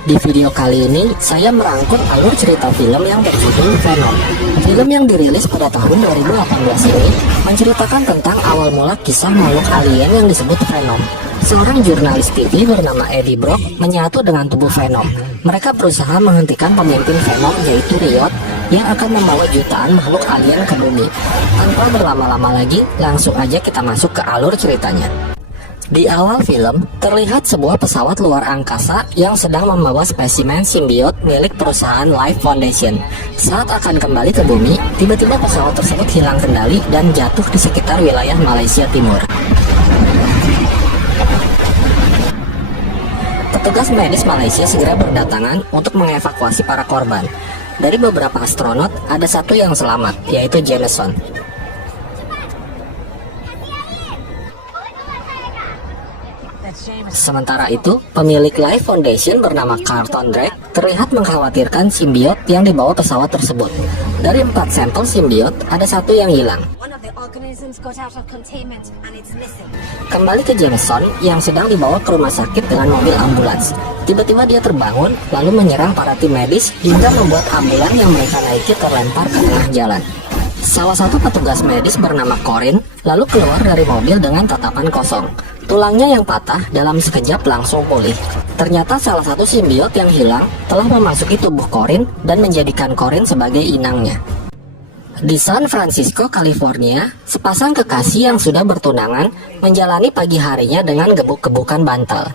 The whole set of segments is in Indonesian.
Di video kali ini, saya merangkum alur cerita film yang berjudul Venom. Film yang dirilis pada tahun 2018 ini menceritakan tentang awal mula kisah makhluk alien yang disebut Venom. Seorang jurnalis TV bernama Eddie Brock menyatu dengan tubuh Venom. Mereka berusaha menghentikan pemimpin Venom, yaitu Riot, yang akan membawa jutaan makhluk alien ke bumi. Tanpa berlama-lama lagi, langsung aja kita masuk ke alur ceritanya. Di awal film, terlihat sebuah pesawat luar angkasa yang sedang membawa spesimen simbiot milik perusahaan Life Foundation. Saat akan kembali ke bumi, tiba-tiba pesawat tersebut hilang kendali dan jatuh di sekitar wilayah Malaysia Timur. Petugas medis Malaysia segera berdatangan untuk mengevakuasi para korban. Dari beberapa astronot, ada satu yang selamat, yaitu Jameson. Sementara itu, pemilik Life Foundation bernama Carlton Drake terlihat mengkhawatirkan simbiot yang dibawa pesawat tersebut. Dari 4 sampel simbiot, ada satu yang hilang. Kembali ke Jameson yang sedang dibawa ke rumah sakit dengan mobil ambulans. Tiba-tiba dia terbangun, lalu menyerang para tim medis hingga membuat ambulan yang mereka naiki terlempar ke tengah jalan. Salah satu petugas medis bernama Corin lalu keluar dari mobil dengan tatapan kosong. Tulangnya yang patah dalam sekejap langsung pulih. Ternyata salah satu simbiot yang hilang telah memasuki tubuh Corin dan menjadikan Corin sebagai inangnya. Di San Francisco, California, sepasang kekasih yang sudah bertunangan menjalani pagi harinya dengan gebuk-gebukan bantal.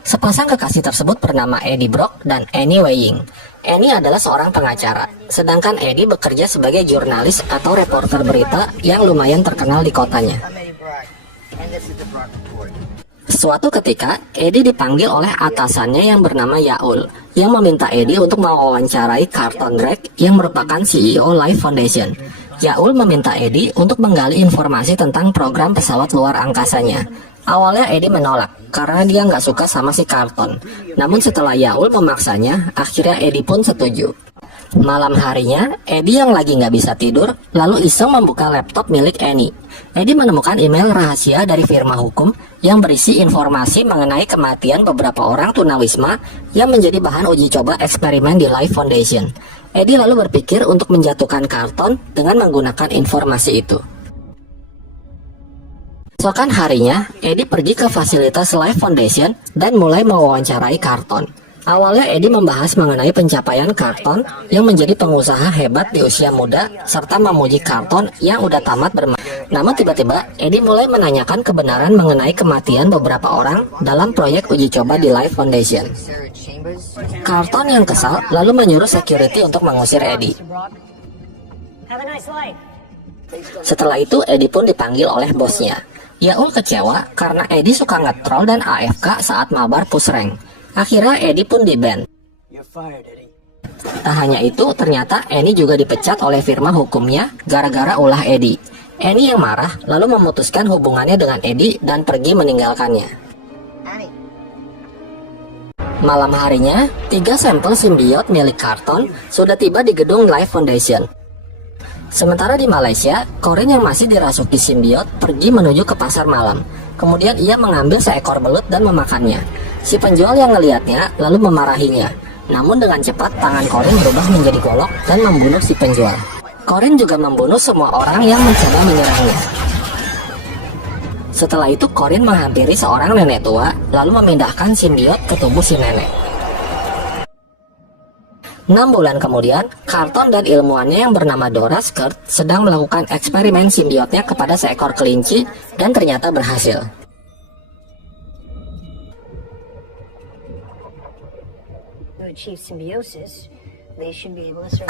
Sepasang kekasih tersebut bernama Eddie Brock dan Annie Weiing. Annie adalah seorang pengacara, sedangkan Eddie bekerja sebagai jurnalis atau reporter berita yang lumayan terkenal di kotanya. Suatu ketika, Eddie dipanggil oleh atasannya yang bernama Yaul, yang meminta Eddie untuk mewawancarai Carlton Drake yang merupakan CEO Life Foundation. Yaul meminta Eddie untuk menggali informasi tentang program pesawat luar angkasanya. Awalnya Eddie menolak, karena dia nggak suka sama si Carlton. Namun setelah Yaul memaksanya, akhirnya Eddie pun setuju. Malam harinya, Eddie yang lagi nggak bisa tidur, lalu iseng membuka laptop milik Annie. Eddie menemukan email rahasia dari firma hukum yang berisi informasi mengenai kematian beberapa orang tunawisma yang menjadi bahan uji coba eksperimen di Life Foundation. Eddie lalu berpikir untuk menjatuhkan Carlton dengan menggunakan informasi itu. Esokan harinya, Eddie pergi ke fasilitas Life Foundation dan mulai mewawancarai Carlton. Awalnya Eddie membahas mengenai pencapaian Carlton yang menjadi pengusaha hebat di usia muda serta memuji Carlton yang udah tamat bermain. Namun tiba-tiba Eddie mulai menanyakan kebenaran mengenai kematian beberapa orang dalam proyek uji coba di Life Foundation. Carlton yang kesal lalu menyuruh security untuk mengusir Eddie. Setelah itu Eddie pun dipanggil oleh bosnya. Yaul kecewa karena Eddie suka nge-troll dan AFK saat mabar push rank. Akhirnya Eddie pun di-ban. Tak hanya itu, ternyata Annie juga dipecat oleh firma hukumnya gara-gara ulah Eddie. Annie yang marah lalu memutuskan hubungannya dengan Eddie dan pergi meninggalkannya. Malam harinya, 3 sampel simbiot milik Carlton sudah tiba di gedung Life Foundation. Sementara di Malaysia, Corin yang masih dirasuki simbiot pergi menuju ke pasar malam. Kemudian ia mengambil seekor belut dan memakannya. Si penjual yang ngelihatnya lalu memarahinya. Namun dengan cepat tangan Corin berubah menjadi golok dan membunuh si penjual. Corin juga membunuh semua orang yang mencoba menyerangnya. Setelah itu Corin menghampiri seorang nenek tua lalu memindahkan simbiot ke tubuh si nenek. 6 bulan kemudian, Carlton dan ilmuwannya yang bernama Dora Skirt sedang melakukan eksperimen simbiotnya kepada seekor kelinci dan ternyata berhasil.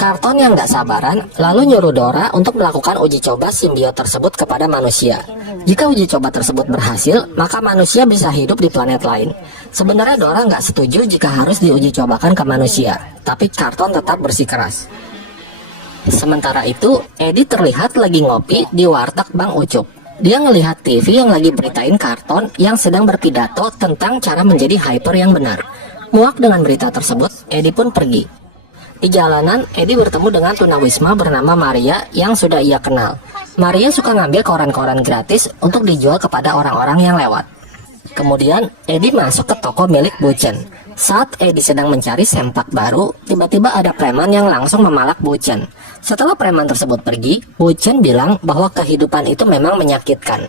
Carlton yang gak sabaran lalu nyuruh Dora untuk melakukan uji coba simbiot tersebut kepada manusia. Jika uji coba tersebut berhasil, maka manusia bisa hidup di planet lain. Sebenarnya Dora gak setuju jika harus diuji cobakan ke manusia, tapi Carlton tetap bersikeras. Sementara itu, Eddie terlihat lagi ngopi di warteg Bang Ucup. Dia ngelihat TV yang lagi beritain Carlton yang sedang berpidato tentang cara menjadi hyper yang benar. Muak dengan berita tersebut, Eddie pun pergi. Di jalanan, Eddie bertemu dengan tunawisma bernama Maria yang sudah ia kenal. Maria suka ngambil koran-koran gratis untuk dijual kepada orang-orang yang lewat. Kemudian, Eddie masuk ke toko milik Buchen. Saat Eddie sedang mencari sempak baru, tiba-tiba ada preman yang langsung memalak Buchen. Setelah preman tersebut pergi, Buchen bilang bahwa kehidupan itu memang menyakitkan.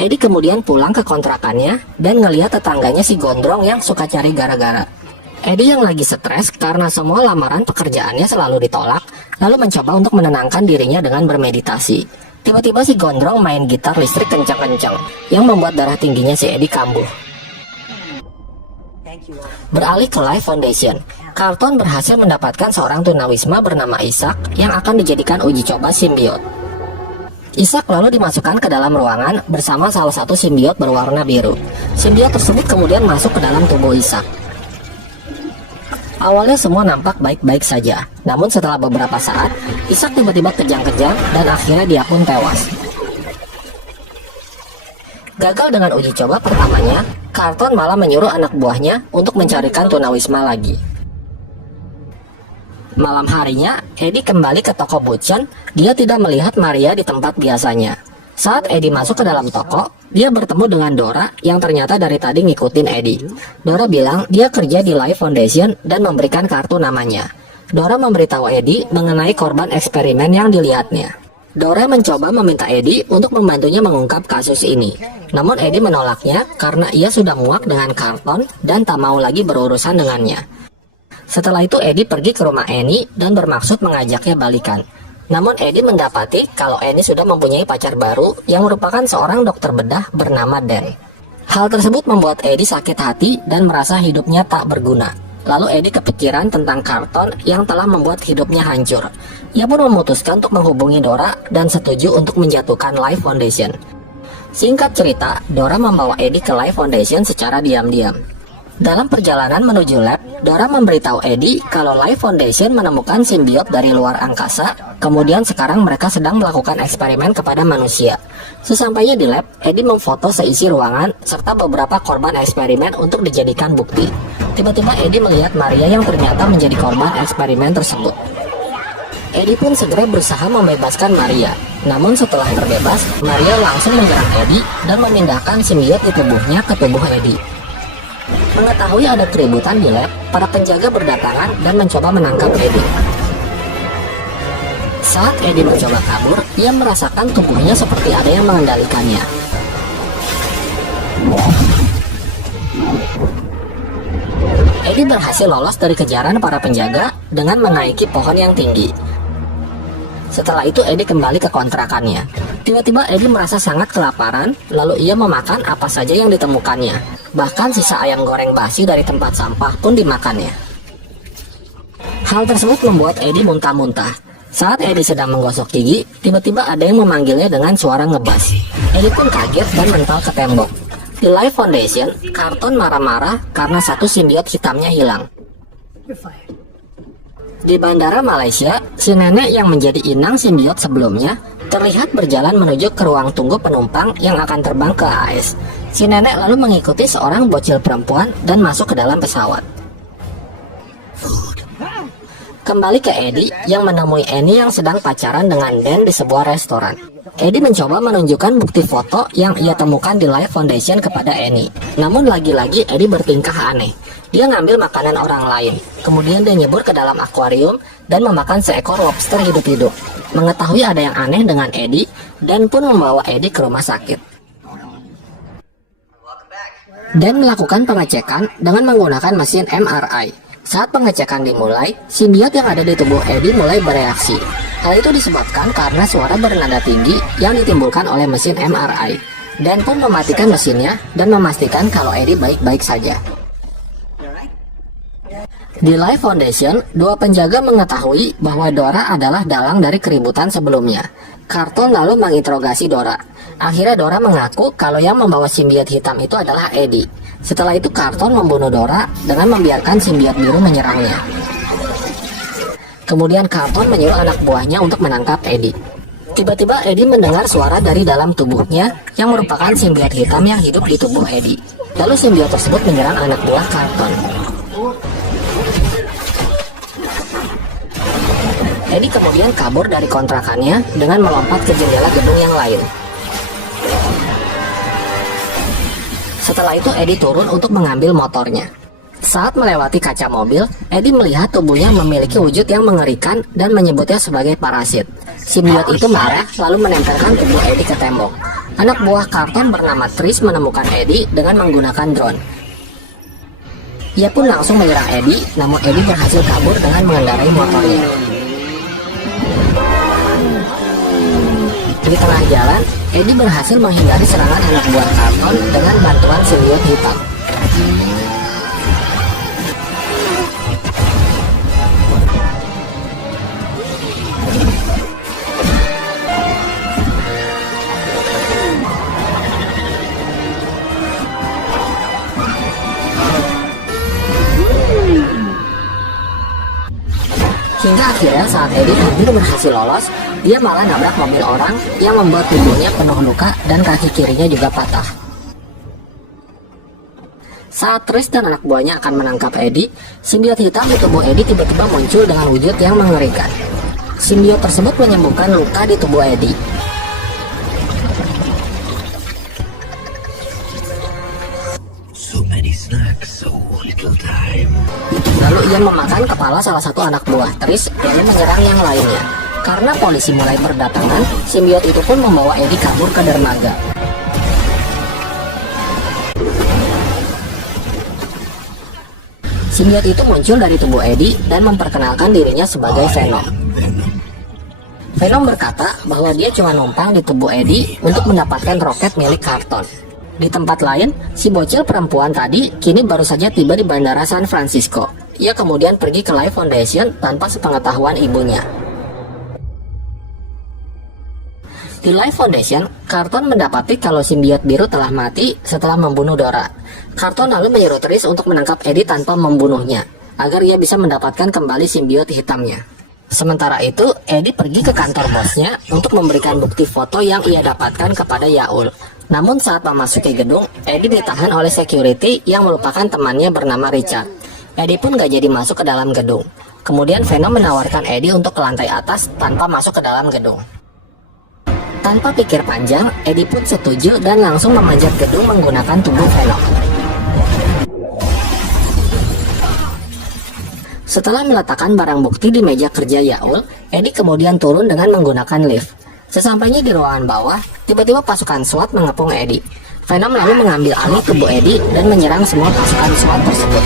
Eddie kemudian pulang ke kontrakannya dan ngelihat tetangganya si gondrong yang suka cari gara-gara. Eddie yang lagi stres karena semua lamaran pekerjaannya selalu ditolak, lalu mencoba untuk menenangkan dirinya dengan bermeditasi. Tiba-tiba si gondrong main gitar listrik kencang-kencang yang membuat darah tingginya si Eddie kambuh. Beralih ke Life Foundation, Carlton berhasil mendapatkan seorang tunawisma bernama Isaac yang akan dijadikan uji coba simbiot. Isaac lalu dimasukkan ke dalam ruangan bersama salah satu simbiot berwarna biru. Simbiot tersebut kemudian masuk ke dalam tubuh Isaac. Awalnya semua nampak baik-baik saja, namun setelah beberapa saat, Isaac tiba-tiba kejang-kejang dan akhirnya dia pun tewas. Gagal dengan uji coba pertamanya, Carlton malah menyuruh anak buahnya untuk mencarikan tunawisma lagi. Malam harinya, Eddie kembali ke toko Buchen. Dia tidak melihat Maria di tempat biasanya. Saat Eddie masuk ke dalam toko, dia bertemu dengan Dora yang ternyata dari tadi ngikutin Eddie. Dora bilang dia kerja di Life Foundation dan memberikan kartu namanya. Dora memberitahu Eddie mengenai korban eksperimen yang dilihatnya. Dora mencoba meminta Eddie untuk membantunya mengungkap kasus ini. Namun Eddie menolaknya karena ia sudah muak dengan Carlton dan tak mau lagi berurusan dengannya. Setelah itu Eddie pergi ke rumah Annie dan bermaksud mengajaknya balikan. Namun Eddie mendapati kalau Annie sudah mempunyai pacar baru yang merupakan seorang dokter bedah bernama Dan. Hal tersebut membuat Eddie sakit hati dan merasa hidupnya tak berguna. Lalu Eddie kepikiran tentang Carlton yang telah membuat hidupnya hancur. Ia pun memutuskan untuk menghubungi Dora dan setuju untuk menjatuhkan Life Foundation. Singkat cerita, Dora membawa Eddie ke Life Foundation secara diam-diam. Dalam perjalanan menuju lab, Dora memberitahu Eddie kalau Life Foundation menemukan simbiot dari luar angkasa. Kemudian sekarang mereka sedang melakukan eksperimen kepada manusia. Sesampainya di lab, Eddie memfoto seisi ruangan serta beberapa korban eksperimen untuk dijadikan bukti. Tiba-tiba Eddie melihat Maria yang ternyata menjadi korban eksperimen tersebut. Eddie pun segera berusaha membebaskan Maria. Namun setelah terbebas, Maria langsung menyerang Eddie dan memindahkan simbiot di tubuhnya ke tubuh Eddie. Mengetahui ada keributan di lab, para penjaga berdatangan dan mencoba menangkap Eddie. Saat Eddie mencoba kabur, ia merasakan tubuhnya seperti ada yang mengendalikannya. Eddie berhasil lolos dari kejaran para penjaga dengan menaiki pohon yang tinggi. Setelah itu Eddie kembali ke kontrakannya. Tiba-tiba Eddie merasa sangat kelaparan, lalu ia memakan apa saja yang ditemukannya. Bahkan sisa ayam goreng basi dari tempat sampah pun dimakannya. Hal tersebut membuat Eddie muntah-muntah. Saat Eddie sedang menggosok gigi, tiba-tiba ada yang memanggilnya dengan suara ngebas. Eddie pun kaget dan mental ke tembok. Di Life Foundation, Carlton marah-marah karena satu simbiot hitamnya hilang. Di bandara Malaysia, si nenek yang menjadi inang simbiot sebelumnya terlihat berjalan menuju ke ruang tunggu penumpang yang akan terbang ke AS. Si nenek lalu mengikuti seorang bocil perempuan dan masuk ke dalam pesawat. Kembali ke Eddie yang menemui Annie yang sedang pacaran dengan Dan di sebuah restoran. Eddie mencoba menunjukkan bukti foto yang ia temukan di Life Foundation kepada Annie. Namun lagi-lagi Eddie bertingkah aneh. Dia ngambil makanan orang lain, kemudian dia nyebur ke dalam akuarium dan memakan seekor lobster hidup-hidup. Mengetahui ada yang aneh dengan Eddie, Dan pun membawa Eddie ke rumah sakit. Dan melakukan pengecekan dengan menggunakan mesin MRI. Saat pengecekan dimulai, simbiot yang ada di tubuh Eddie mulai bereaksi. Hal itu disebabkan karena suara bernada tinggi yang ditimbulkan oleh mesin MRI. Dan pun mematikan mesinnya dan memastikan kalau Eddie baik-baik saja. Di Life Foundation, dua penjaga mengetahui bahwa Dora adalah dalang dari keributan sebelumnya. Carlton lalu menginterogasi Dora. Akhirnya Dora mengaku kalau yang membawa simbiot hitam itu adalah Eddie. Setelah itu Carlton membunuh Dora dengan membiarkan simbiot biru menyerangnya. Kemudian Carlton menyuruh anak buahnya untuk menangkap Eddie. Tiba-tiba Eddie mendengar suara dari dalam tubuhnya yang merupakan simbiot hitam yang hidup di tubuh Eddie. Lalu simbiot tersebut menyerang anak buah Carlton. Eddie kemudian kabur dari kontrakannya dengan melompat ke jendela gedung yang lain. Setelah itu Eddie turun untuk mengambil motornya. Saat melewati kaca mobil, Eddie melihat tubuhnya memiliki wujud yang mengerikan dan menyebutnya sebagai parasit. Simbiot itu marah lalu menempelkan tubuh Eddie ke tembok. Anak buah Carlton bernama Trish menemukan Eddie dengan menggunakan drone. Ia pun langsung menyerang Eddie, namun Eddie berhasil kabur dengan mengendarai motornya. Di tengah jalan, Eddie berhasil menghindari serangan anak buah Carlton dengan bantuan simbiot hitam. Hingga akhirnya saat Eddie hampir berhasil lolos, dia malah nabrak mobil orang yang membuat tubuhnya penuh luka dan kaki kirinya juga patah. Saat Trish dan anak buahnya akan menangkap Eddie, simbiot hitam di tubuh Eddie tiba-tiba muncul dengan wujud yang mengerikan. Simbiot tersebut menyembuhkan luka di tubuh Eddie. Lalu ia memakan kepala salah satu anak buah Trish dan menyerang yang lainnya. Karena polisi mulai berdatangan, simbiot itu pun membawa Eddie kabur ke dermaga. Simbiot itu muncul dari tubuh Eddie dan memperkenalkan dirinya sebagai Venom. Venom berkata bahwa dia cuma numpang di tubuh Eddie untuk mendapatkan roket milik Carlton. Di tempat lain, si bocil perempuan tadi kini baru saja tiba di Bandara San Francisco. Ia kemudian pergi ke Life Foundation tanpa sepengetahuan ibunya. Di Life Foundation, Carlton mendapati kalau simbiot biru telah mati setelah membunuh Dora. Carlton lalu menyuruh Trish untuk menangkap Eddie tanpa membunuhnya, agar ia bisa mendapatkan kembali simbiot hitamnya. Sementara itu, Eddie pergi ke kantor bosnya untuk memberikan bukti foto yang ia dapatkan kepada Yaul. Namun saat memasuki gedung, Eddie ditahan oleh security yang merupakan temannya bernama Richard. Eddie pun gak jadi masuk ke dalam gedung. Kemudian Venom menawarkan Eddie untuk ke lantai atas tanpa masuk ke dalam gedung. Tanpa pikir panjang, Eddie pun setuju dan langsung memanjat gedung menggunakan tubuh Venom. Setelah meletakkan barang bukti di meja kerja Yaul, Eddie kemudian turun dengan menggunakan lift. Sesampainya di ruangan bawah, tiba-tiba pasukan SWAT mengepung Eddie. Venom lalu mengambil alih tubuh Eddie dan menyerang semua pasukan SWAT tersebut.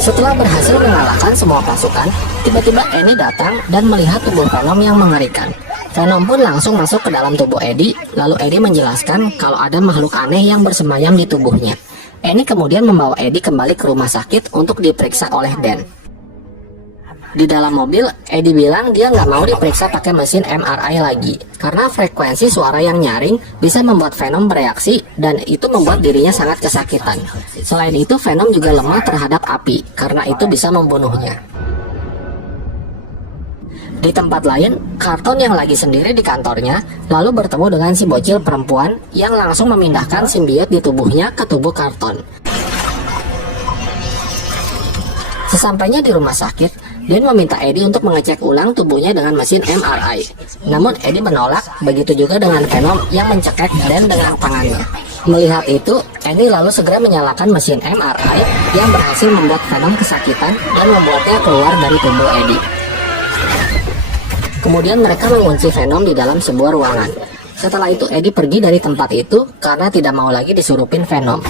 Setelah berhasil mengalahkan semua pasukan, tiba-tiba Eddie datang dan melihat tubuh Venom yang mengerikan. Venom pun langsung masuk ke dalam tubuh Eddie, lalu Eddie menjelaskan kalau ada makhluk aneh yang bersemayam di tubuhnya. Eddie kemudian membawa Eddie kembali ke rumah sakit untuk diperiksa oleh Dan. Di dalam mobil, Eddie bilang dia nggak mau diperiksa pakai mesin MRI lagi, karena frekuensi suara yang nyaring bisa membuat Venom bereaksi dan itu membuat dirinya sangat kesakitan. Selain itu, Venom juga lemah terhadap api, karena itu bisa membunuhnya. Di tempat lain, Carlton yang lagi sendiri di kantornya lalu bertemu dengan si bocil perempuan yang langsung memindahkan simbiot di tubuhnya ke tubuh Carlton. Sesampainya di rumah sakit, Dan meminta Eddie untuk mengecek ulang tubuhnya dengan mesin MRI. Namun Eddie menolak, begitu juga dengan Venom yang mencekek Dan dengan tangannya. Melihat itu, Eddie lalu segera menyalakan mesin MRI yang berhasil membuat Venom kesakitan dan membuatnya keluar dari tubuh Eddie. Kemudian mereka mengunci Venom di dalam sebuah ruangan. Setelah itu Eddie pergi dari tempat itu karena tidak mau lagi disurupin Venom.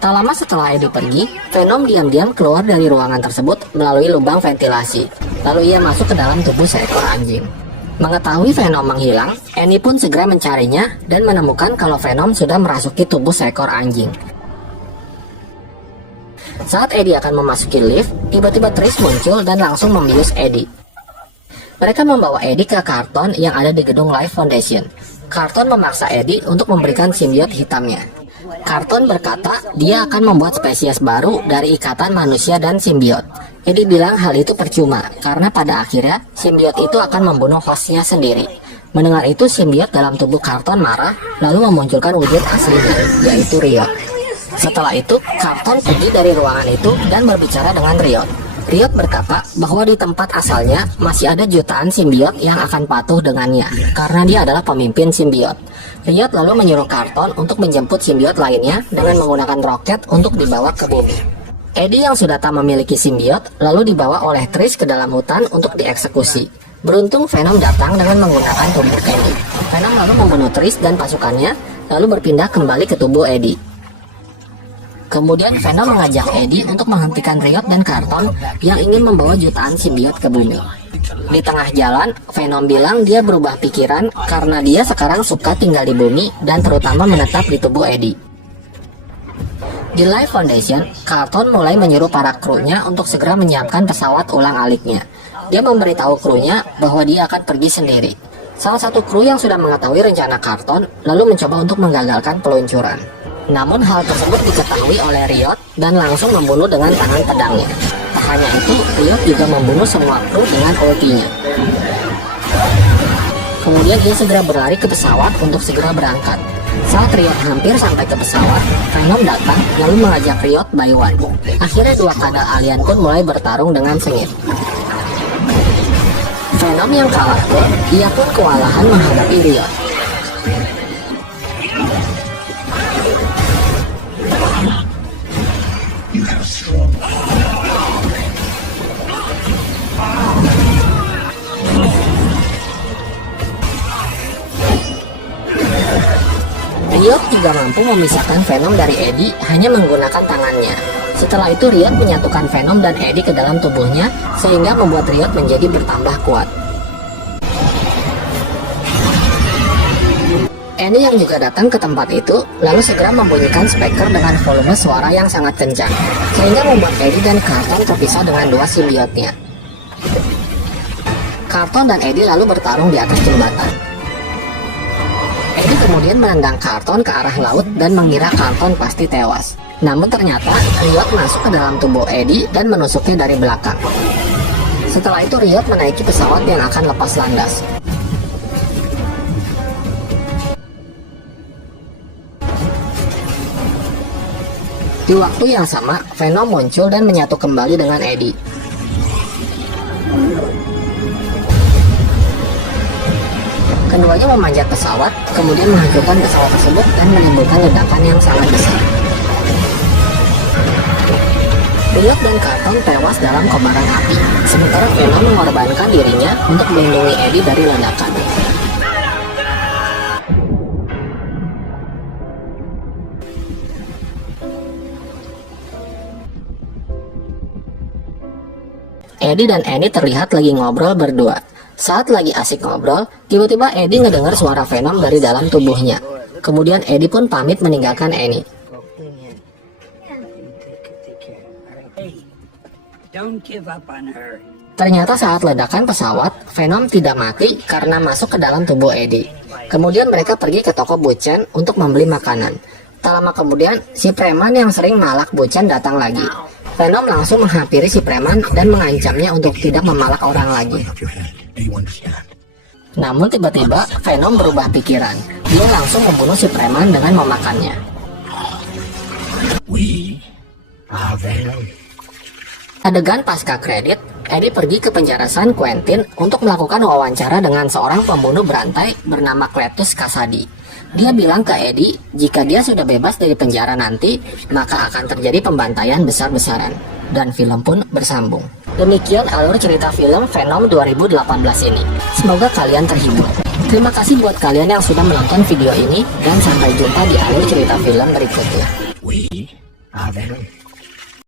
Tak lama setelah Eddie pergi, Venom diam-diam keluar dari ruangan tersebut melalui lubang ventilasi. Lalu ia masuk ke dalam tubuh seekor anjing. Mengetahui Venom menghilang, Eddie pun segera mencarinya dan menemukan kalau Venom sudah merasuki tubuh seekor anjing. Saat Eddie akan memasuki lift, tiba-tiba Trish muncul dan langsung membius Eddie. Mereka membawa Eddie ke Carlton yang ada di gedung Life Foundation. Carlton memaksa Eddie untuk memberikan simbiot hitamnya. Carlton berkata dia akan membuat spesies baru dari ikatan manusia dan simbiot. Eddie bilang hal itu percuma karena pada akhirnya simbiot itu akan membunuh hostnya sendiri. Mendengar itu, simbiot dalam tubuh Carlton marah lalu memunculkan wujud aslinya, yaitu Riot. Setelah itu, Carlton pergi dari ruangan itu dan berbicara dengan Riot. Riot berkata bahwa di tempat asalnya masih ada jutaan simbiot yang akan patuh dengannya karena dia adalah pemimpin simbiot. Riot lalu menyuruh Carlton untuk menjemput simbiot lainnya dengan menggunakan roket untuk dibawa ke bumi. Eddie yang sudah tak memiliki simbiot lalu dibawa oleh Trish ke dalam hutan untuk dieksekusi. Beruntung Venom datang dengan menggunakan tubuh Eddie. Venom lalu membunuh Trish dan pasukannya lalu berpindah kembali ke tubuh Eddie. Kemudian Venom mengajak Eddie untuk menghentikan Riot dan Carlton yang ingin membawa jutaan simbiot ke bumi. Di tengah jalan, Venom bilang dia berubah pikiran karena dia sekarang suka tinggal di bumi dan terutama menetap di tubuh Eddie. Di Life Foundation, Carlton mulai menyuruh para krunya untuk segera menyiapkan pesawat ulang-aliknya. Dia memberitahu krunya bahwa dia akan pergi sendiri. Salah satu kru yang sudah mengetahui rencana Carlton lalu mencoba untuk menggagalkan peluncuran. Namun hal tersebut diketahui oleh Riot dan langsung membunuh dengan tangan pedangnya. Tak hanya itu, Riot juga membunuh semua kru dengan ultinya. Kemudian dia segera berlari ke pesawat untuk segera berangkat. Saat Riot hampir sampai ke pesawat, Venom datang lalu mengajak Riot by one. Akhirnya dua kadal alien pun mulai bertarung dengan sengit. Venom yang kalah pun, ia pun kewalahan menghadapi Riot. Riot juga mampu memisahkan Venom dari Eddie hanya menggunakan tangannya. Setelah itu Riot menyatukan Venom dan Eddie ke dalam tubuhnya sehingga membuat Riot menjadi bertambah kuat. Annie yang juga datang ke tempat itu lalu segera membunyikan speaker dengan volume suara yang sangat kencang sehingga membuat Eddie dan Carlton terpisah dengan dua simbiotnya. Carlton dan Eddie lalu bertarung di atas jembatan. Eddie kemudian menendang Carlton ke arah laut dan mengira Carlton pasti tewas. Namun ternyata Riot masuk ke dalam tubuh Eddie dan menusuknya dari belakang. Setelah itu Riot menaiki pesawat yang akan lepas landas. Di waktu yang sama, Venom muncul dan menyatu kembali dengan Eddie. Keduanya memanjat pesawat, kemudian menghancurkan pesawat tersebut dan menimbulkan ledakan yang sangat besar. Riot dan Carlton tewas dalam kobaran api, sementara Venom mengorbankan dirinya untuk melindungi Eddie dari ledakan. Eddie dan Annie terlihat lagi ngobrol berdua. Saat lagi asik ngobrol, tiba-tiba Eddie ngedengar suara Venom dari dalam tubuhnya. Kemudian Eddie pun pamit meninggalkan Annie. Ternyata saat ledakan pesawat, Venom tidak mati karena masuk ke dalam tubuh Eddie. Kemudian mereka pergi ke toko Buchan untuk membeli makanan. Tak lama kemudian, si preman yang sering malak Buchan datang lagi. Venom langsung menghampiri si preman dan mengancamnya untuk tidak memalak orang lagi. Namun tiba-tiba Venom berubah pikiran. Dia langsung membunuh si preman dengan memakannya. Adegan pasca kredit, Eddie pergi ke penjara San Quentin untuk melakukan wawancara dengan seorang pembunuh berantai bernama Cletus Kasady. Dia bilang ke Eddie, jika dia sudah bebas dari penjara nanti, maka akan terjadi pembantaian besar-besaran. Dan film pun bersambung. Demikian alur cerita film Venom 2018 ini. Semoga kalian terhibur. Terima kasih buat kalian yang sudah menonton video ini, dan sampai jumpa di alur cerita film berikutnya.